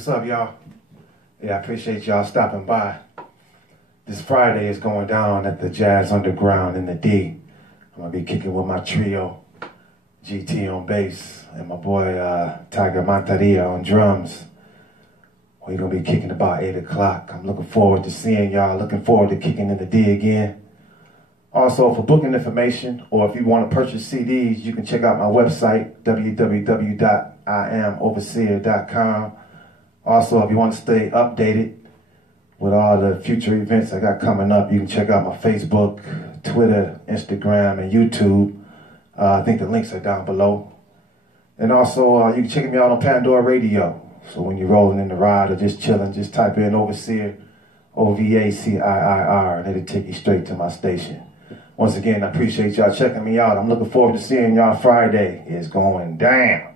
What's up, y'all? Yeah, I appreciate y'all stopping by. This Friday is going down at the Jazz Underground in the D. I'm gonna be kicking with my trio, GT on bass, and my boy Tiger Monteria on drums. We're gonna be kicking about 8 o'clock. I'm looking forward to seeing y'all, looking forward to kicking in the D again. Also, for booking information, or if you want to purchase CDs, you can check out my website, www.iamoverseer.com. Also, if you want to stay updated with all the future events I got coming up, you can check out my Facebook, Twitter, Instagram, and YouTube. I think the links are down below. And also, you can check me out on Pandora Radio. So when you're rolling in the ride or just chilling, just type in Overseer, OVACIIR, and it'll take you straight to my station. Once again, I appreciate y'all checking me out. I'm looking forward to seeing y'all Friday. It's going down.